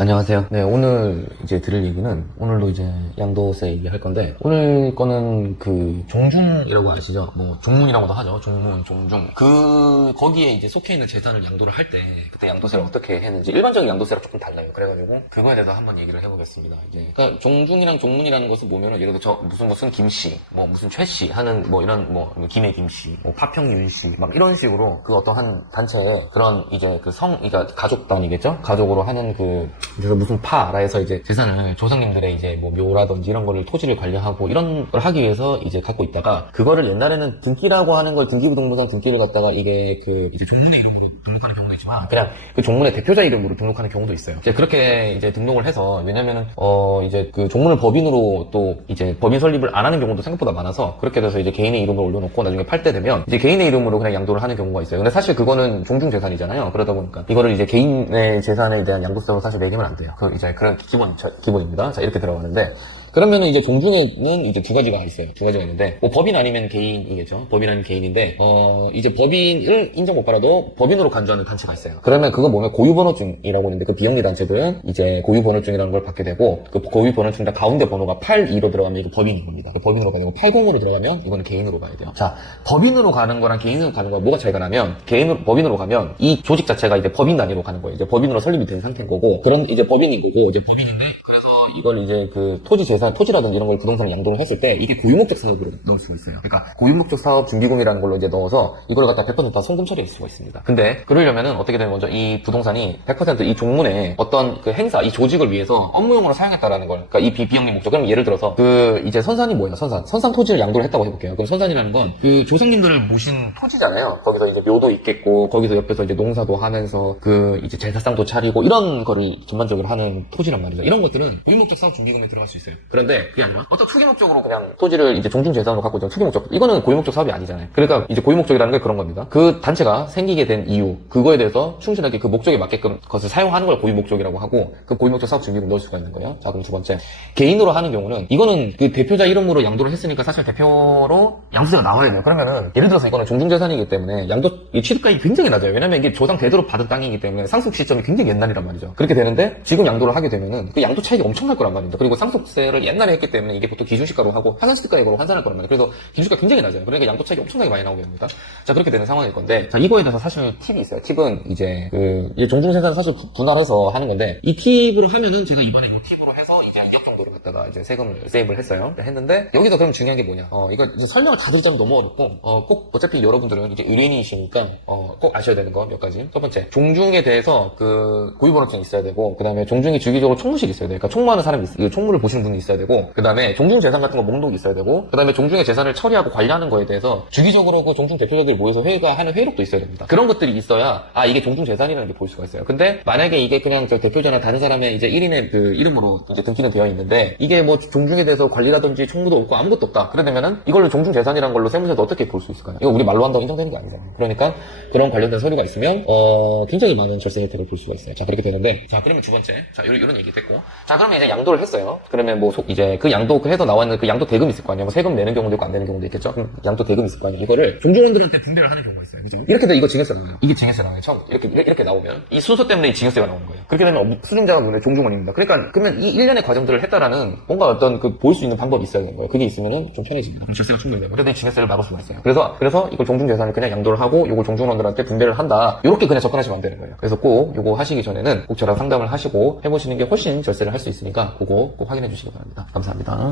안녕하세요. 네, 오늘 이제 들을 얘기는, 오늘도 이제 양도세 얘기할 건데, 오늘 거는 그 종중이라고 아시죠? 뭐 종문이라고도 하죠. 종문, 종중. 거기에 이제 속해 있는 재산을 양도를 할 때, 그때 양도세를 어떻게 했는지, 일반적인 양도세랑 조금 달라요. 그래가지고 그거에 대해서 한번 얘기를 해보겠습니다. 이제 그러니까 종중이랑 종문이라는 것을 보면은, 예를 들어 무슨 김씨, 뭐 무슨 최씨 하는 뭐 이런 뭐 김해 김씨, 뭐 파평 윤씨, 막 이런 식으로 그 어떤 한 단체에 그런 이제 그 그러니까 가족 단위겠죠? 가족으로 하는 그래서 무슨 파라 해서 이제 재산을 조상님들의 이제 뭐 묘라든지 이런 거를 토지를 관리하고 이런 걸 하기 위해서 이제 갖고 있다가, 그거를 옛날에는 등기라고 하는 걸, 등기부등본상 등기를 갖다가 이게 그 이제 종문의 이름으로 등록하는 경우도 있지만, 그냥 그 종문의 대표자 이름으로 등록하는 경우도 있어요. 이제 그렇게 이제 등록을 해서, 왜냐면은 이제 그 종문을 법인으로 또 이제 법인 설립을 안 하는 경우도 생각보다 많아서, 그렇게 돼서 이제 개인의 이름을 올려놓고 나중에 팔 때 되면 이제 개인의 이름으로 그냥 양도를 하는 경우가 있어요. 근데 사실 그거는 종중 재산이잖아요. 그러다 보니까 이거를 이제 개인의 재산에 대한 양도세로 사실 매기면 안 돼요. 그 이제 그런 기본입니다. 자, 이렇게 들어가는데, 그러면은 이제 종중에는 이제 두 가지가 있어요. 두 가지가 있는데, 뭐 법인 아니면 개인이겠죠. 법인 아니면 개인인데, 이제 법인을 인정 못 받아도 법인으로 간주하는 단체가 있어요. 그러면 그거 뭐면 고유번호증이라고 하는데, 그 비영리 단체들은 이제 고유번호증이라는 걸 받게 되고, 그 고유번호증 다 가운데 번호가 82로 들어가면 이거 법인인 겁니다. 그 법인으로 가는 거 80으로 들어가면 이거는 개인으로 가야 돼요. 자, 법인으로 가는 거랑 개인으로 가는 거가 뭐가 차이가 나면, 법인으로 가면 이 조직 자체가 이제 법인 단위로 가는 거예요. 이제 법인으로 설립이 된 상태인 거고, 그런 이제 법인인 거고, 이제 법인인데, 이걸 이제 그 토지라든지 이런 걸 부동산에 양도를 했을 때 이게 고유목적 사업으로 넣을 수가 있어요. 그러니까 고유목적 사업 준비금이라는 걸로 이제 넣어서 이걸 갖다 100% 송금 처리할 수가 있습니다. 근데 그러려면은 어떻게 되면 먼저 이 부동산이 100% 이 종문에 어떤 그 행사, 이 조직을 위해서 업무용으로 사용했다라는 걸, 그러니까 이 비영리 목적. 그럼 예를 들어서 그 이제 선산이 뭐예요? 선산 토지를 양도를 했다고 해볼게요. 그럼 선산이라는 건 그 조상님들을 모신 토지잖아요. 거기서 이제 묘도 있겠고, 거기서 옆에서 이제 농사도 하면서 그 이제 제사상도 차리고 이런 거를 전반적으로 하는 토지란 말이죠. 이런 것들은 고유목적 사업 준비금에 들어갈 수 있어요. 그런데 그게 아니라 어떤 투기목적으로 그냥 토지를 이제 종중재산으로 갖고 있는 투기목적, 이거는 고유목적 사업이 아니잖아요. 그러니까 이제 고유목적이라는 게 그런 겁니다. 그 단체가 생기게 된 이유, 그거에 대해서 충실하게 그 목적에 맞게끔 그것을 사용하는 걸 고유목적이라고 하고, 그 고유목적 사업 준비금 넣을 수가 있는 거예요. 자, 그럼 두 번째, 개인으로 하는 경우는, 이거는 그 대표자 이름으로 양도를 했으니까 사실 대표로 양도세가 나와야 돼요. 그러면은 예를 들어서 이거는 종중재산이기 때문에 취득가액이 굉장히 낮아요. 왜냐면 이게 조상 대대로 받은 땅이기 때문에 상속 시점이 굉장히 옛날이란 말이죠. 그렇게 되는데 지금 양도를 하게 되면은 그 양도 차익이 엄청날 거란 말입니다. 그리고 상속세를 옛날에 했기 때문에 이게 보통 기준시가로 하고 하면시가액으로 환산할 거란 말이에요. 그래서 기준시가 굉장히 낮아요. 그러니까 양도 차익이 엄청나게 많이 나오게 됩니다. 자, 그렇게 되는 상황일 건데, 자, 이거에 대해서 사실 팁이 있어요. 팁은 이제 종중재산은 사실 분할해서 하는 건데, 이 팁으로 하면은 제가 이번에 이 팁으로 해서 이제 2억 정도를 갖다가 이제 세입을 했어요. 했는데, 여기서 그럼 중요한 게 뭐냐? 이거 이제 설명을 다 드리자면 너무 어렵고, 꼭 어차피 여러분들은 이제 의뢰인이시니까, 꼭 아셔야 되는 거 몇 가지. 첫 번째, 종중에 대해서 그 고유번호증이 있어야 되고, 그 다음에 종중이 주기적으로 총무실이 있어야 돼요. 그러니까 총무하는 사람이 총무를 보시는 분이 있어야 되고, 그 다음에 종중 재산 같은 거 목록이 있어야 되고, 그 다음에 종중의 재산을 처리하고 관리하는 거에 대해서 주기적으로 그 종중 대표자들이 모여서 하는 회의록도 있어야 됩니다. 그런 것들이 있어야 이게 종중 재산이라는 게 볼 수가 있어요. 근데 만약에 이게 그냥 저 대표자나 다른 사람의 이제 1인의 그 이름으로 이제 등기는 되어 있는데, 이게 뭐 종중에 대해서 관리라든지 총무도 없고 아무것도 없다. 그래 되면은 이걸로 종중 재산이라는 걸로 세무서에서 어떻게 볼 수 있을까요? 이거 우리 말로 한다고 인정되는 게 아니잖아요. 그러니까 그런 관련된 서류가 있으면 굉장히 많은 절세 혜택을 볼 수가 있어요. 자, 그렇게 되는데, 자, 그러면 두 번째, 자, 이런 얘기 됐고, 자, 그러면 이제 양도를 했어요. 그러면 뭐 이제 그 양도 해서 나와 있는 그 양도 대금 있을 거 아니에요. 뭐 세금 내는 경우도 있고 안 내는 경우도 있겠죠. 그럼 양도 대금 있을 거 아니에요. 이거를 종중원들한테 분배를 하는 경우가 있어요. 그죠? 이렇게 돼서 이거 징여세 나와요. 이게 징여세 나와요. 처음 이렇게 나오면 이 순서 때문에 이 징여세가 나오는 거예요. 그렇게 되면 수증자가 눈에 종중원입니다. 그러니까 그러면 이 일련의 과정들을 했다라는 뭔가 어떤 그 보일 수 있는 방법이 있어야 되는 거예요. 그게 있으면은 좀 편해집니다. 그럼 절세가 충분해요. 그래도 이 징여세를 막을 수가 있어요. 그래서 이걸 종중재산을 그냥 양도를 하고 이걸 종중원들한테 분배를 한다. 이렇게 그냥 접근하시면 안 되는 거예요. 그래서 꼭 이거 하시기 전에는 꼭 저랑 상담을 하시고 해보시는 게 훨씬 절세를 할 수 있으니까 그거 꼭 확인해 주시기 바랍니다. 감사합니다.